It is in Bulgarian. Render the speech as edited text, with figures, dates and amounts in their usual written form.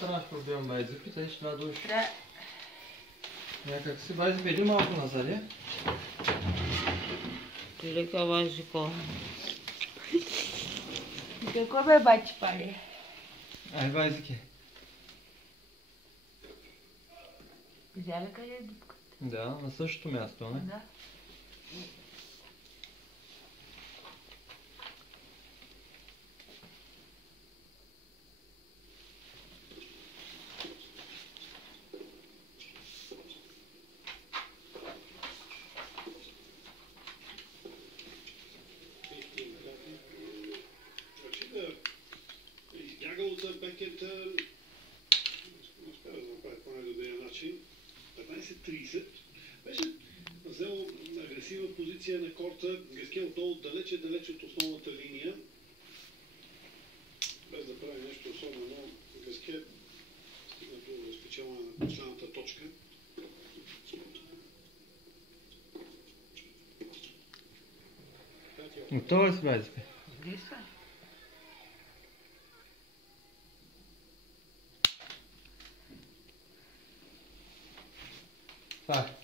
доста наш проблем, Байзик. Тъй, че това души. Да. Някак си, Байзик, иди малко назад, е? Лека Байзико. Какво бе, бачи пари? Ай, Байзик е. Видя ли къде е дупка? Да, на същото място, не? Да. Избягал за Бекет, не успя да направи по най-добрия начин. 15-30. Беше взел агресивна позиция на корта. Гаске отдолу далече от основната линия. Без да прави нещо особено, Гаске стигна до спечелване на последната точка. Готова ли си, Байзик? Действа. Това е.